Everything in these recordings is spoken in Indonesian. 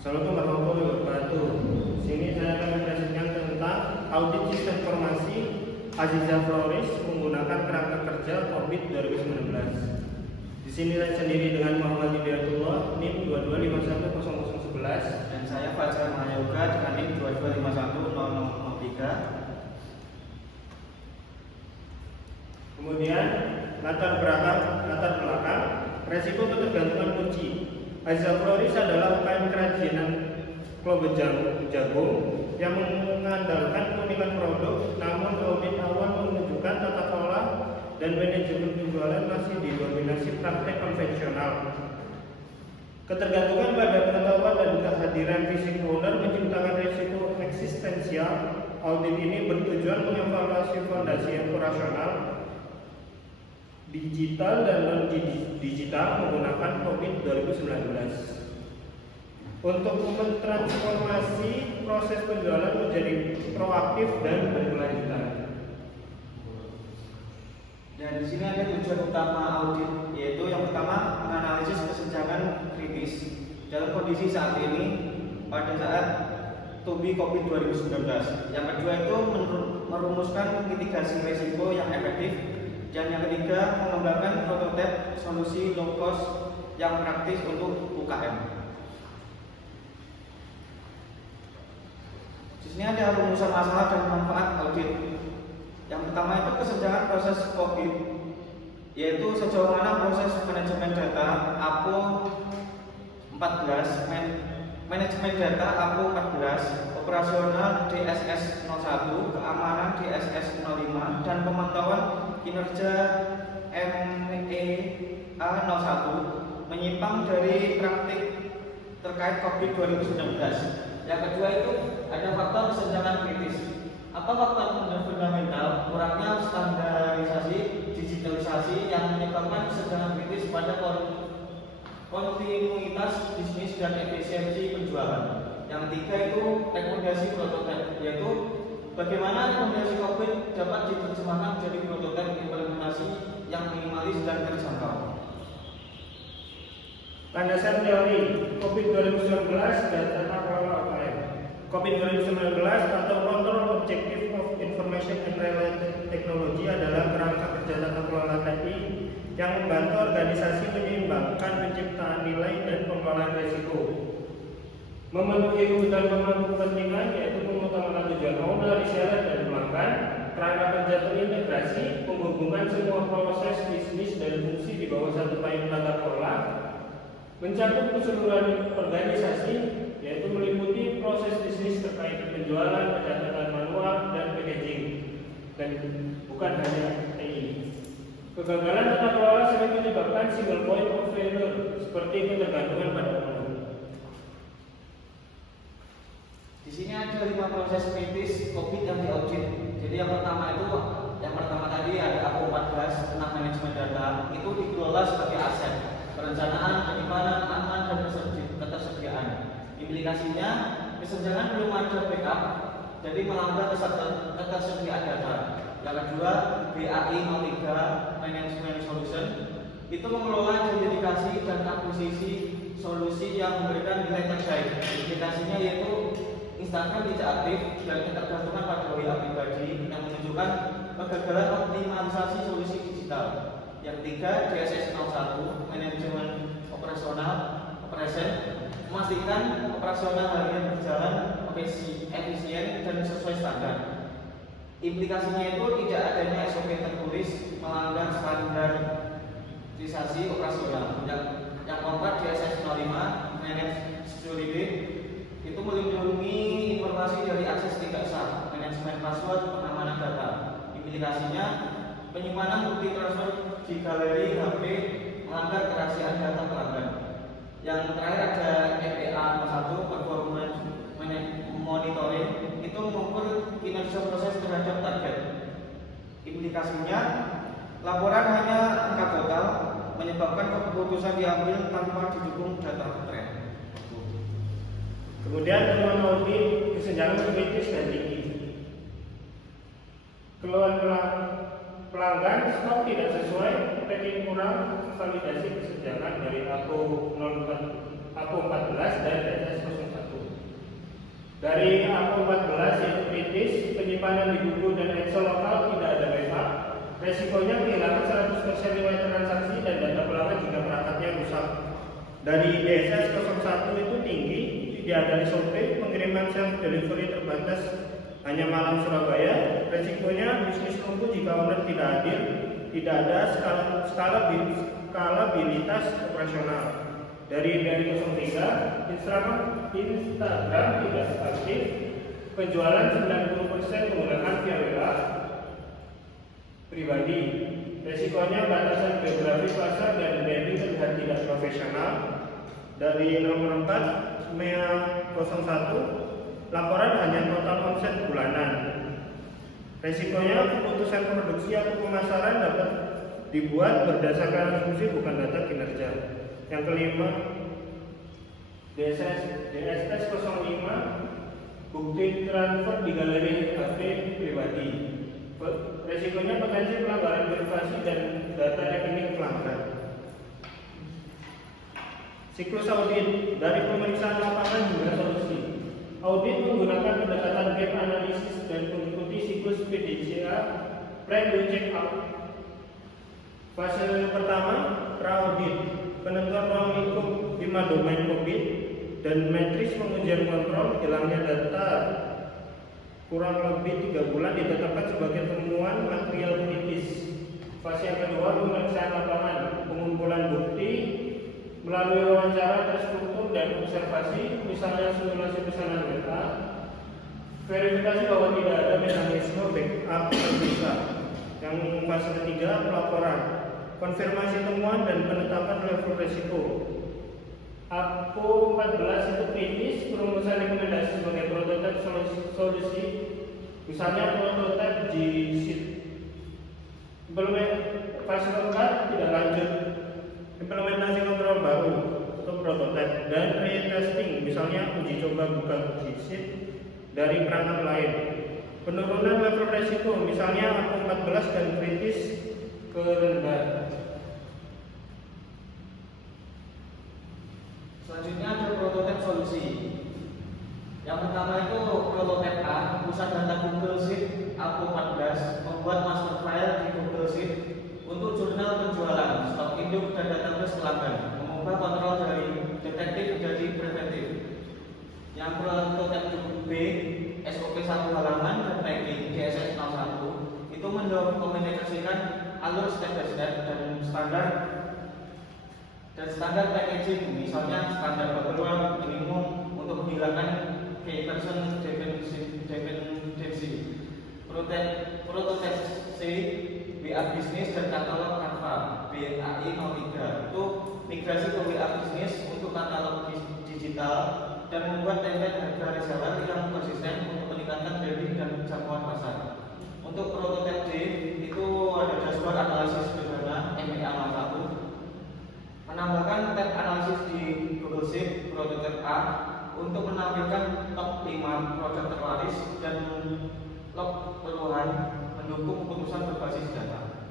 Assalamualaikum warahmatullahi wabarakatuh. Di sini saya akan menjelaskan tentang audit sistem informasi Aziza Flores menggunakan kerangka kerja COVID 2019. Di sini saya sendiri dengan Muhammad Hidayatullah, NIM 22510011, dan saya Fajar Mahayoga dengan NIM 22510003. Kemudian latar belakang resiko ketergantungan kunci. Aziza Flores adalah UKM kerajinan Kloben Jagung yang mengandalkan keunikan produk, namun audit awal menunjukkan tata kelola dan manajemen penjualan masih didominasi praktek konvensional. Ketergantungan pada pengetahuan dan kehadiran fisik owner menciptakan risiko eksistensial. Audit ini bertujuan mengevaluasi fondasi operasional digital dan non-digital menggunakan COVID 2019 untuk mentransformasi proses penjualan menjadi proaktif dan berkelanjutan. Dan di sini ada tujuan utama audit, yaitu yang pertama menganalisis kesenjangan kritis dalam kondisi saat ini pada saat tubi COVID 2019. Yang kedua itu merumuskan mitigasi risiko yang efektif. Dan yang ketiga, mengembangkan prototipe solusi low cost yang praktis untuk UKM. Di sini ada rumusan masalah dan manfaat audit. Yang pertama itu kesenjangan proses COVID, yaitu sejauh mana proses manajemen data APO 14, manajemen data APO 14, operasional DSS 01, keamanan DSS 05, dan pemantauan kinerja MEA 01 menyimpang dari praktik terkait COVID 2019. Yang kedua itu ada faktor kesenjangan kritis. Apa faktor fundamental? Kurangnya standarisasi digitalisasi yang menyebabkan kesenjangan kritis pada kontinuitas bisnis dan efisiensi penjualan. Yang ketiga itu rekomendasi prototipe, yaitu bagaimana rekomendasi COVID dapat diterjemahkan menjadi prototipe implementasi yang minimalis dan terjangkau. Landasan teori COVID 2019 dan tata kelola UKM. COVID 2019 atau Control Objective of Information and Related Technology adalah kerangka kerja tata kelola TI yang membantu organisasi menyeimbangkan penciptaan nilai dan pengelolaan risiko, memenuhi kebutuhan pemangku kepentingan yaitu mengutamakan tujuan owner, reseller, dan pelanggan. Kerangka kerja terintegrasi menghubungkan semua proses bisnis dan fungsi di bawah satu payung tata kelola, mencakup keseluruhan organisasi, yaitu meliputi proses bisnis terkait penjualan, pencatatan manual, dan packaging, dan bukan hanya TI. Kegagalan tata kelola sering menyebabkan single point of failure seperti ketergantungan pada owner. Di sini ada 5 proses kritis COVID yang diaudit. Jadi yang pertama tadi ada APO 14 tentang manajemen data, itu dikelola sebagai aset, perencanaan, penyimpanan, aman, dan ketersediaan. Implikasinya, kesenjangan belum ada backup, jadi melanggar ketersediaan data. Yang kedua, BAI 03 Management Solution, itu mengelola identifikasi dan akuisisi solusi yang memberikan nilai terbaik. Implikasinya yaitu Instagram tidak aktif dan ketergantungan pada WA pribadi yang menunjukkan kegagalan optimalisasi solusi digital. Yang ketiga, DSS 01 manajemen operation, memastikan operasional harian berjalan efisien dan sesuai standar. Implikasinya itu tidak adanya SOP tertulis, melanggar standarisasi operasional. Yang keempat, DSS 05 manage security, itu melindungi informasi dari akses tidak sah, manajemen password, pengamanan data. Implikasinya, penyimpanan bukti transfer di galeri HP, melanggar kerahasiaan data pelanggan. Yang terakhir ada MEA 01 performance monitoring, itu mengukur kinerja proses terhadap target. Implikasinya, laporan hanya angka total, menyebabkan keputusan diambil tanpa didukung data trend. Kemudian temuan audit kesenjangan kritis dan tinggi. Keluhan pelanggan stok tidak sesuai, packing kurang, validasi kesenjangan dari APO 14 dan DSS 01. Dari A14 yaitu kritis, penyimpanan di buku dan Excel lokal tidak ada backup. Resikonya kehilangan 100% riwayat transaksi dan data pelanggan jika perangkatnya rusak. Dari DSS 01 itu tinggi, tidak ada SOP, pengiriman self delivery terbatas hanya Malang Surabaya. Resikonya bisnis lumpuh jika owner tidak hadir, tidak ada skalabilitas operasional. Dari 03, Instagram tidak aktif, penjualan 90% menggunakan via WA pribadi. Resikonya batasan geografi pasar dan branding terlihat tidak profesional. Dari nomor 4, MEA 01, laporan hanya total omset bulanan. Resikonya keputusan produksi atau pemasaran dapat dibuat berdasarkan asumsi bukan data kinerja. Yang kelima, DSS 05, bukti transfer di galeri HP pribadi. Resikonya potensi pelanggaran privasi dan data rekening pelanggan. Siklus audit dari pemeriksaan lapangan hingga solusi. Audit menggunakan pendekatan gap analisis dan mengikuti siklus PDCA (Plan Do Check Out). Fase pertama, pra-audit, penentuan ruang lingkup 5 domain COVID dan matriks pengujian kontrol hilangnya data kurang lebih 3 bulan ditetapkan sebagai temuan material kritis. Fase yang kedua, pemeriksaan lapangan, pengumpulan bukti melalui wawancara terstruktur dan observasi, misalnya simulasi pesanan data. Verifikasi bahwa tidak ada mekanisme backup terpisah. Yang fase ketiga, pelaporan, konfirmasi temuan dan penetapan level risiko. APO 14 itu kritis, perumusan rekomendasi sebagai prototipe solusi, misalnya prototipe G-Sheet. Fase keempat tidak lanjut, implementasi kontrol baru atau prototipe dan retesting, misalnya uji coba bukan G-Sheet dari perangkat lain. Penurunan level risiko, misalnya APO 14 dan kritis ke rendah. Selanjutnya ada prototipe solusi. Yang pertama itu prototipe A, pusat data Google Sheet APO 14, membuat master file di Google Sheet untuk jurnal penjualan, stok induk dan database pelanggan, mengubah kontrol dari detektif menjadi preventif. Yang prototipe B, SOP 1 halaman dan tagging DSS 01 itu mendokumentasikan alur step by step dan standar packaging, misalnya standar bubble minimum untuk menghilangkan key person dependency. Prototipe C, WA Business dan katalog Canva BAI 03 itu migrasi ke WA Business untuk katalog digital dan membuat template harga reseller yang konsisten untuk meningkatkan branding dan jangkauan pasar. Untuk prototipe D itu ada dashboard analisis sederhana MEA 01, menambahkan tab analisis di Google Sheet. Prototipe A untuk menampilkan top 5 produk terlaris dan log keluhan mendukung keputusan berbasis data.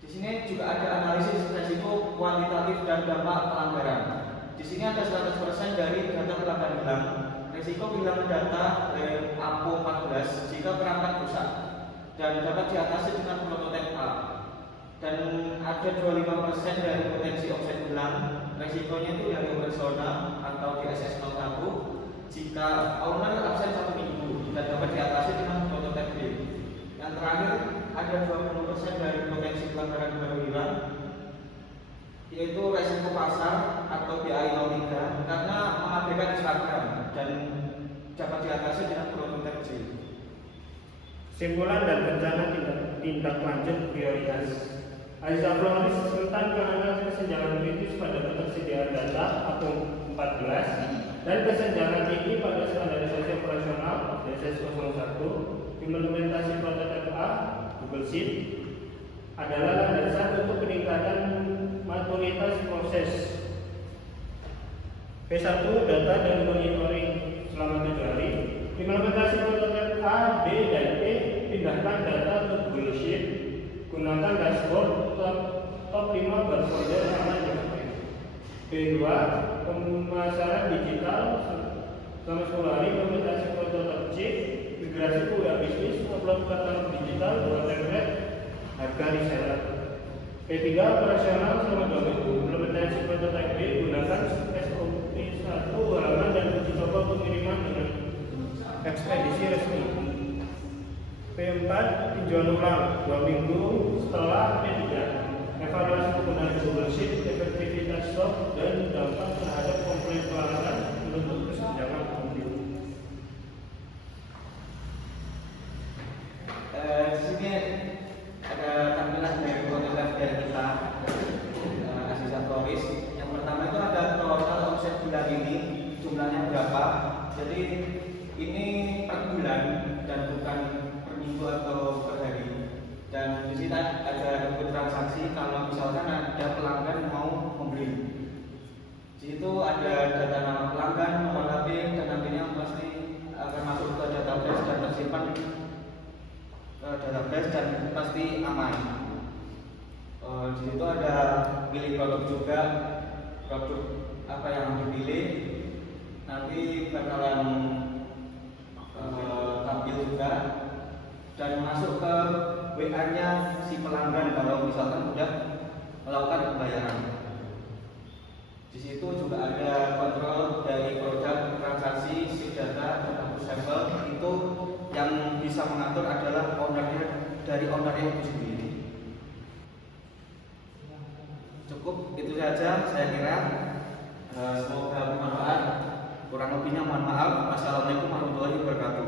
Di sini juga ada analisis risiko kuantitatif dan dampak pelanggaran. Di sini ada 100% dari data pelanggan hilang, risiko kehilangan data dari APO 14 jika perangkat rusak dan dapat diatasi dengan prototipe A. Dan ada 25% dari potensi offset hilang, resikonya itu dari operasional atau DSS 01 jika owner absen 1 minggu dan dapat diatasi dengan prototipe B. Yang terakhir ada 20% dari potensi pelanggaran baru hilang, yaitu resiko pasar atau BAI 03 karena mengabaikan Instagram dan dapat diatasi dengan prototipe C. Simpulan dan rencana tindak lanjut prioritas. Aziza Flores tentang penanganan kesenjangan kritis pada ketersediaan data APO 14 dan kesenjangan tinggi pada standarisasi operasional DSS 01, implementasi prototipe A Google Sheet adalah landasan untuk peningkatan maturitas proses. P1 data dan monitoring selama 7 hari. Implementasi prototipe A, B, dan E, pindahkan data ke Google Sheet. Gunakan dashboard top 5 berfolder aman. B2, pemasaran digital Selama 10 hari, implementasi foto tercip, migrasi ke web bisnis, upload katalog digital, dua template, harga reseller. P3 operasional selama 2 minggu, implementasi prototype B, gunakan SOP 1 halaman dan uji coba pengiriman dengan ekspedisi resmi. P4 tinjauan ulang 2 minggu setelah P3, evaluasi penggunaan Google Sheet, efektivitas stok dan dampak terhadap komplain pelanggan menuntut kesenjangan publik. Di sini ada tampilan dari prototipe dari kita, Asisatoris. Yang pertama itu ada total omset bulan ini, jumlahnya berapa. Jadi ini per bulan dan bukan per minggu atau per hari. Dan di sini ada debit transaksi kalau misalkan ada pelanggan mau membeli. Di situ ada data nama pelanggan, nomor HP, dan nantinya pasti akan masuk ke database dan tersimpan ke database dan pasti aman. Di situ ada pilih produk juga, produk apa yang dipilih nanti bakalan tampil juga dan masuk ke WA-nya si pelanggan kalau misalkan sudah melakukan pembayaran. Di situ juga ada kontrol dari produk, transaksi, si data, dan hapus sampel. Itu yang bisa mengatur adalah ownernya dari ownernya itu sendiri. Cukup itu saja saya kira. Semoga bermanfaat. Kurang lebihnya mohon maaf. Wassalamualaikum warahmatullahi wabarakatuh.